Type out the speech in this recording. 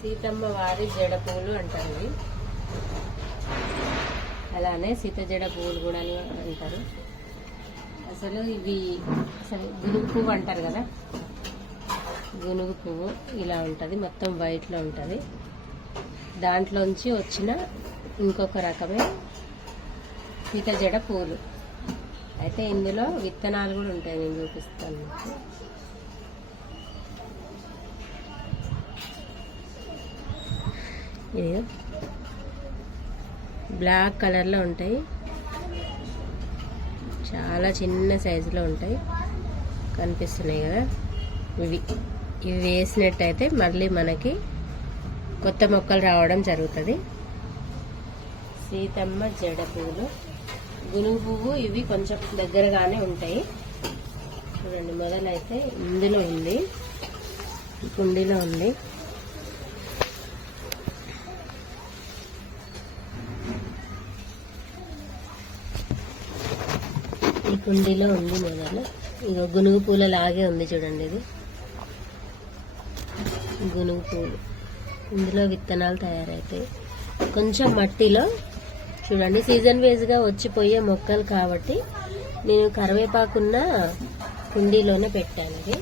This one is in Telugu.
సీతమ్మ వారి జడ పూలు అంటారు ఇవి. అలానే సీత జడ పువ్వులు కూడా అంటారు. అసలు ఇవి అసలు గునుగు పువ్వు అంటారు కదా? గునుగు పువ్వు ఇలా ఉంటుంది మొత్తం వైట్లో ఉంటుంది. దాంట్లోంచి వచ్చిన ఇంకొక రకమే సీత జడ పూలు. అయితే ఇందులో విత్తనాలు కూడా ఉంటాయి నేను చూపిస్తాను మీకు. ఇది బ్లాక్ కలర్లో ఉంటాయి. చాలా చిన్న సైజులో ఉంటాయి. కనిపిస్తున్నాయి కదా. ఇవి ఇవి వేసినట్టయితే మళ్ళీ మనకి కొత్త మొక్కలు రావడం జరుగుతుంది. సీతమ్మ జడ పువ్వులు గునుగు పువ్వు ఇవి కొంచెం దగ్గరగానే ఉంటాయి. చూడండి మొదలైతే ఇందులో ఉంది. కుండీలో ఉంది. ఈ కుండీలో ఉంది మొదలు. ఇక గునుగు పూల లాగే ఉంది చూడండి ఇది. గునుగు పూలు. ఇందులో విత్తనాలు తయారవుతాయి కొంచెం మట్టిలో చూడండి సీజన్ వైజ్గా వచ్చిపోయే మొక్కలు కాబట్టి నేను కరివేపాకున్న కుండీలోనే పెట్టాను ఇది.